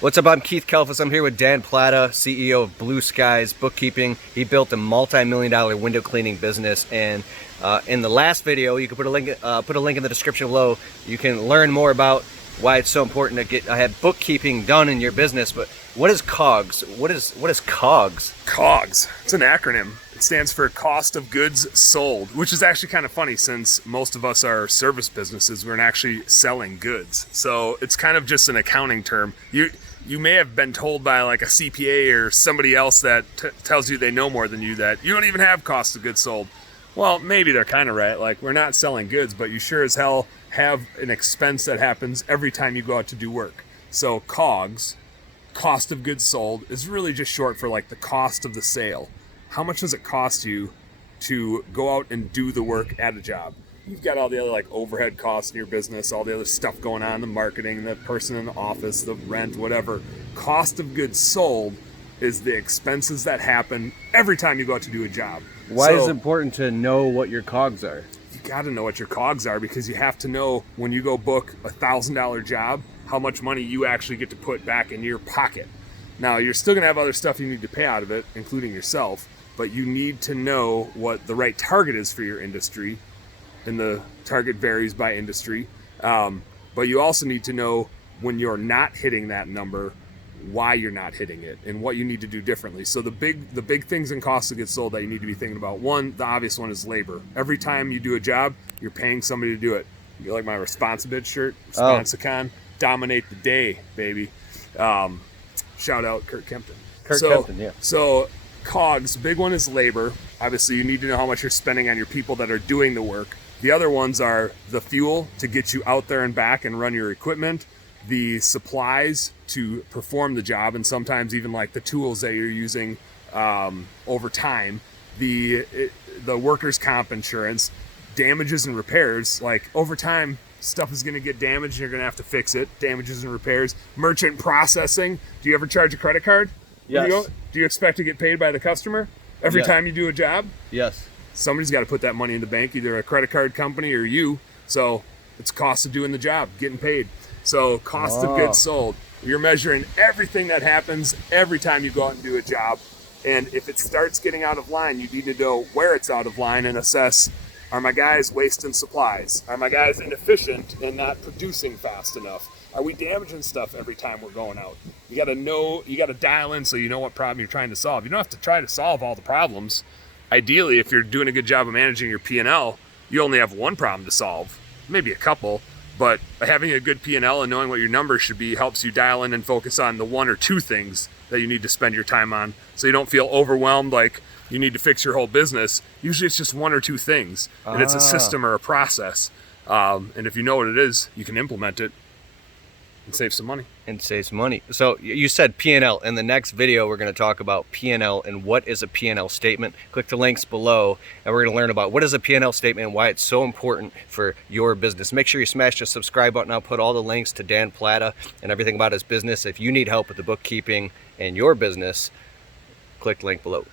What's up? I'm Keith Kelfus. I'm here with Dan Platta, CEO of Blue Skies Bookkeeping. He built a multi-million-dollar window cleaning business, and in the last video, you can put a link in the description below. You can learn more about why it's so important to have bookkeeping done in your business. But what is COGS? What is COGS? COGS. It's an acronym. It stands for Cost of Goods Sold, which is actually kind of funny since most of us are service businesses. We're not actually selling goods. So it's kind of just an accounting term. You may have been told by like a CPA or somebody else that tells you they know more than you that you don't even have cost of goods sold. Well, maybe they're kind of right. Like, we're not selling goods, but you sure as hell have an expense that happens every time you go out to do work. So COGS, cost of goods sold, is really just short for like the cost of the sale. How much does it cost you to go out and do the work at a job? You've got all the other like overhead costs in your business, all the other stuff going on, the marketing, the person in the office, the rent, whatever. Cost of goods sold is the expenses that happen every time you go out to do a job. Why is it important to know what your COGS are? You got to know what your COGS are, because you have to know when you go book a $1,000 job, how much money you actually get to put back in your pocket. Now, you're still going to have other stuff you need to pay out of it, including yourself, but you need to know what the right target is for your industry, and the target varies by industry. But you also need to know when you're not hitting that number, why you're not hitting it, and what you need to do differently. So the big things in cost of goods sold that you need to be thinking about. One, the obvious one, is labor. Every time you do a job, you're paying somebody to do it. You like my Responsibid shirt, Responsicon, dominate the day, baby. Shout out Kurt Kempton. Kempton, yeah. So COGS, big one is labor. Obviously, you need to know how much you're spending on your people that are doing the work. The other ones are the fuel to get you out there and back and run your equipment, the supplies to perform the job, and sometimes even like the tools that you're using over time, the workers' comp insurance, damages and repairs. Like, over time, stuff is going to get damaged and you're going to have to fix it. Damages and repairs. Merchant processing. Do you ever charge a credit card? Yes. Do you expect to get paid by the customer every time you do a job? Yes. Somebody's got to put that money in the bank, either a credit card company or you. So it's cost of doing the job, getting paid. So cost of goods sold. You're measuring everything that happens every time you go out and do a job. And if it starts getting out of line, you need to know where it's out of line and assess, are my guys wasting supplies? Are my guys inefficient and not producing fast enough? Are we damaging stuff every time we're going out? You got to know, you got to dial in so you know what problem you're trying to solve. You don't have to try to solve all the problems. Ideally, if you're doing a good job of managing your P&L, you only have one problem to solve, maybe a couple, but having a good P&L and knowing what your numbers should be helps you dial in and focus on the one or two things that you need to spend your time on, so you don't feel overwhelmed like you need to fix your whole business. Usually it's just one or two things, and it's a system or a process. And if you know what it is, you can implement it and save some money. So you said P&L. In the next video, we're going to talk about P&L and what is a P&L statement. Click the links below, and we're going to learn about what is a P&L statement and why it's so important for your business. Make sure you smash the subscribe button. I'll put all the links to Dan Platta and everything about his business. If you need help with the bookkeeping and your business, click the link below.